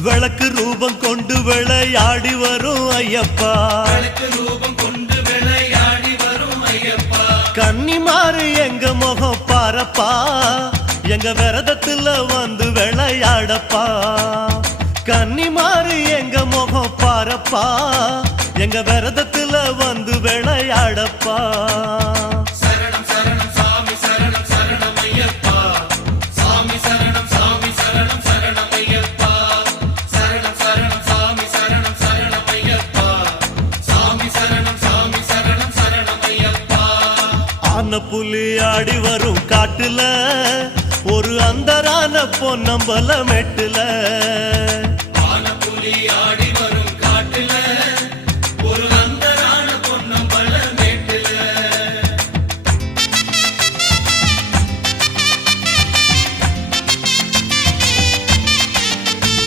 விளக்கு ரூபம் கொண்டு விளையாடி வரும் ஐயப்பா, கன்னிமாறு எங்க முகம் பாரப்பா, எங்க விரதத்துல வந்து விளையாடப்பா. கன்னிமாறு எங்க முகம் பாரப்பா, எங்க விரதத்துல வந்து விளையாடப்பா. புலி ஆடி வரும் காட்டுல ஒரு அந்தரான பொன்னம்பல மெட்டுல